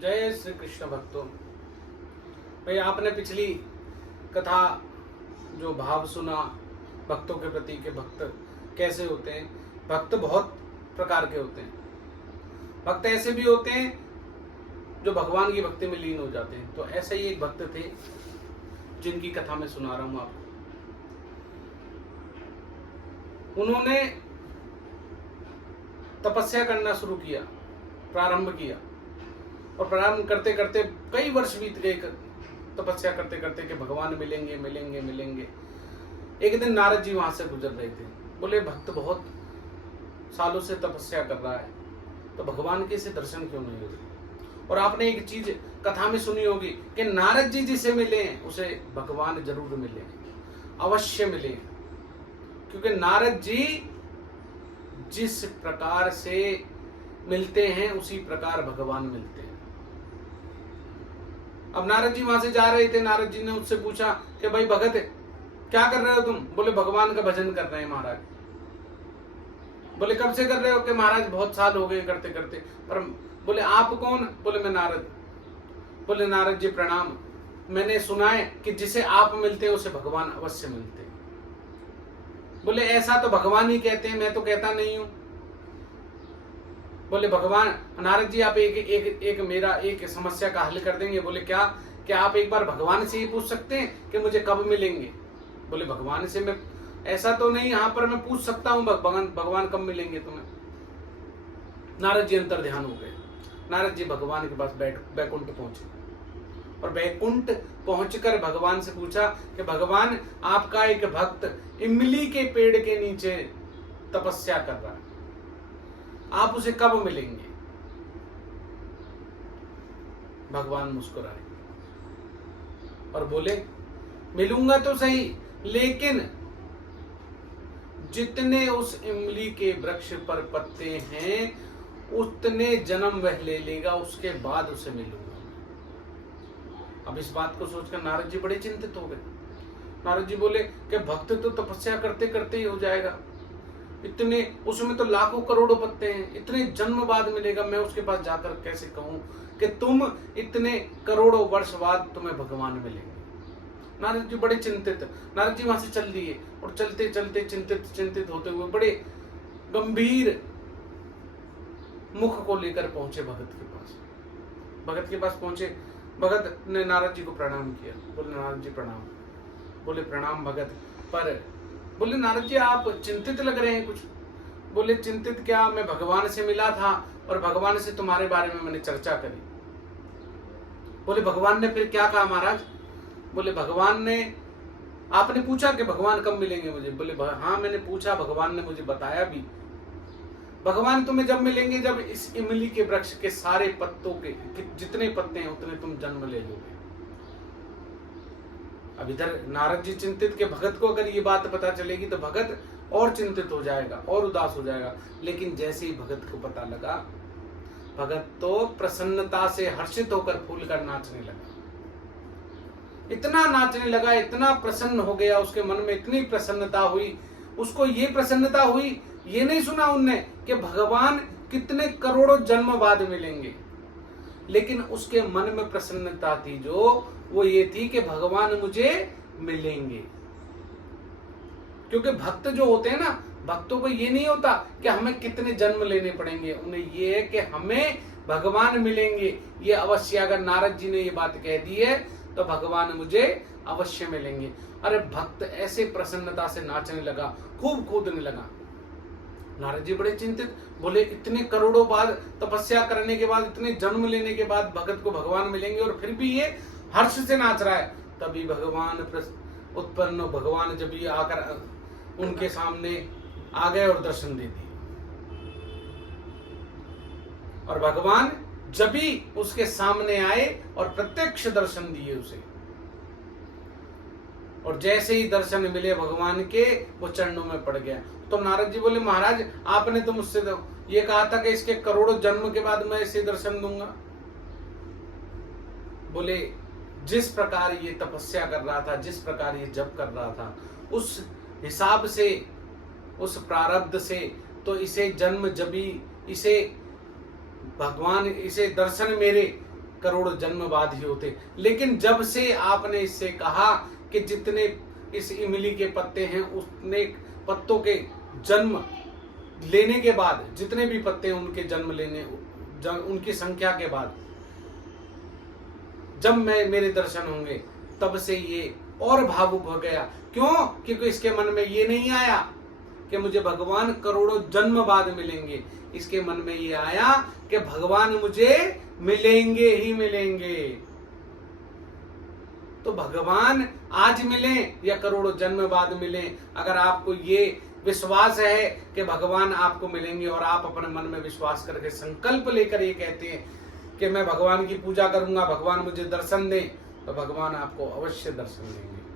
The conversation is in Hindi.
जय श्री कृष्ण भक्तों। भाई आपने पिछली कथा जो भाव सुना भक्तों के प्रति के भक्त कैसे होते हैं। भक्त बहुत प्रकार के होते हैं। भक्त ऐसे भी होते हैं जो भगवान की भक्ति में लीन हो जाते हैं। तो ऐसे ही एक भक्त थे जिनकी कथा मैं सुना रहा हूं आपको। उन्होंने तपस्या करना शुरू किया, प्रारंभ किया, और प्रारंभ करते करते कई वर्ष बीत गए तपस्या करते करते कि भगवान मिलेंगे मिलेंगे मिलेंगे। एक दिन नारद जी वहां से गुजर रहे थे। बोले भक्त बहुत सालों से तपस्या कर रहा है, तो भगवान के से दर्शन क्यों नहीं हो रहे। और आपने एक चीज कथा में सुनी होगी कि नारद जी जिसे मिले उसे भगवान जरूर मिले, अवश्य मिले, क्योंकि नारद जी जिस प्रकार से मिलते हैं उसी प्रकार भगवान मिलते हैं। अब नारद जी वहां से जा रहे थे। नारद जी ने उससे पूछा कि भाई भगत क्या कर रहे हो तुम। बोले भगवान का भजन कर रहे हैं महाराज। बोले कब से कर रहे हो। कि महाराज बहुत साल हो गए करते करते। पर बोले आप कौन। बोले मैं नारद। बोले नारद जी प्रणाम। मैंने सुना है कि जिसे आप मिलते हैं उसे भगवान अवश्य मिलते हैं। बोले ऐसा तो भगवान ही कहते हैं, मैं तो कहता नहीं हूं। बोले भगवान नारद जी आप एक मेरा एक समस्या का हल कर देंगे। बोले क्या। क्या आप एक बार भगवान से ही पूछ सकते हैं कि मुझे कब मिलेंगे। बोले भगवान से मैं ऐसा तो नहीं, यहाँ पर मैं पूछ सकता हूँ भगवान कब मिलेंगे तुम्हें। नारद जी अंतर ध्यान हो गए। नारद जी भगवान के पास बैकुंठ पहुंचे और बैकुंठ पहुंचकर भगवान से पूछा कि भगवान आपका एक भक्त इमली के पेड़ के नीचे तपस्या कर रहा है, आप उसे कब मिलेंगे। भगवान मुस्कुराए और बोले मिलूंगा तो सही, लेकिन जितने उस इमली के वृक्ष पर पत्ते हैं उतने जन्म वह ले लेगा, उसके बाद उसे मिलूंगा। अब इस बात को सोचकर नारद जी बड़े चिंतित हो गए। नारद जी बोले कि भक्त तो तपस्या करते करते ही हो जाएगा, इतने उसमें तो लाखों करोड़ों पत्ते हैं, इतने जन्म बाद मिलेगा। मैं उसके पास जाकर कैसे कहूं कि तुम इतने करोड़ों वर्ष बाद तुम्हें भगवान मिलेंगे। नारद जी बड़े चिंतित। नारद जी वहां से चल दिए और चलते चलते चिंतित होते हुए बड़े गंभीर मुख को लेकर पहुंचे भगत के पास। भगत के पास पहुंचे। भगत ने नारद जी को प्रणाम किया। बोले नारद जी प्रणाम। बोले प्रणाम भगत। पर बोले नारद जी आप चिंतित लग रहे हैं कुछ। बोले चिंतित क्या, मैं भगवान से मिला था और भगवान से तुम्हारे बारे में मैंने चर्चा करी। बोले भगवान ने फिर क्या कहा महाराज। बोले भगवान ने, आपने पूछा कि भगवान कब मिलेंगे मुझे। बोले हाँ मैंने पूछा, भगवान ने मुझे बताया भी। भगवान तुम्हें जब मिलेंगे जब इस इमली के वृक्ष के सारे पत्तों के जितने पत्ते हैं उतने तुम जन्म ले लोगे। अब इधर नारद जी चिंतित के भगत को अगर ये बात पता चलेगी तो भगत और चिंतित हो जाएगा और उदास हो जाएगा। लेकिन जैसे ही भगत को पता लगा, भगत तो प्रसन्नता से हर्षित होकर फूल कर नाचने लगा। इतना नाचने लगा, इतना प्रसन्न हो गया, उसके मन में इतनी प्रसन्नता हुई। उसको ये प्रसन्नता हुई, ये नहीं सुना उनने कि भगवान कितने करोड़ों जन्म बाद मिलेंगे, लेकिन उसके मन में प्रसन्नता थी जो वो ये थी कि भगवान मुझे मिलेंगे। क्योंकि भक्त जो होते हैं ना, भक्तों को ये नहीं होता कि हमें कितने जन्म लेने पड़ेंगे, उन्हें ये है कि हमें भगवान मिलेंगे ये अवश्य। अगर नारद जी ने ये बात कह दी है तो भगवान मुझे अवश्य मिलेंगे। अरे भक्त ऐसे प्रसन्नता से नाचने लगा, खूब कूदने लगा। नारद जी बड़े चिंतित। बोले इतने करोड़ों बाद तपस्या करने के बाद, इतने जन्म लेने के बाद भगत को भगवान मिलेंगे और फिर भी ये हर्ष से नाच रहा है। तभी भगवान उत्पन्न, भगवान जब ये आकर उनके सामने आ गए और दर्शन दे दिए। और भगवान जब भी उसके सामने आए और प्रत्यक्ष दर्शन दिए उसे, और जैसे ही दर्शन मिले भगवान के, वो चरणों में पड़ गया। तो नारद जी बोले महाराज आपने तो मुझसे ये कहा था कि इसके करोड़ों जन्म के बाद मैं इसे दर्शन दूंगा। बोले जिस प्रकार ये तपस्या कर रहा था, जिस प्रकार ये जप कर रहा था, उस हिसाब से, उस प्रारब्ध से तो इसे जन्म जब ही इसे भगवान, इसे दर्शन मेरे करोड़ों जन्म बाद ही होते। लेकिन जब से आपने इससे कहा कि जितने इस इमली के पत्ते हैं उतने पत्तों के जन्म लेने के बाद, जितने भी पत्ते हैं उनके जन्म लेने, उनकी संख्या के बाद जब मेरे दर्शन होंगे, तब से ये और भावुक हो गया। क्यों? क्योंकि इसके मन में ये नहीं आया कि मुझे भगवान करोड़ों जन्म बाद मिलेंगे। इसके मन में ये आया कि भगवान मुझे मिलेंगे ही मिलेंगे। तो भगवान आज मिले या करोड़ों जन्म बाद मिले, अगर आपको ये विश्वास है कि भगवान आपको मिलेंगे और आप अपने मन में विश्वास करके संकल्प लेकर ये कहते हैं कि मैं भगवान की पूजा करूंगा, भगवान मुझे दर्शन दें, तो भगवान आपको अवश्य दर्शन देंगे।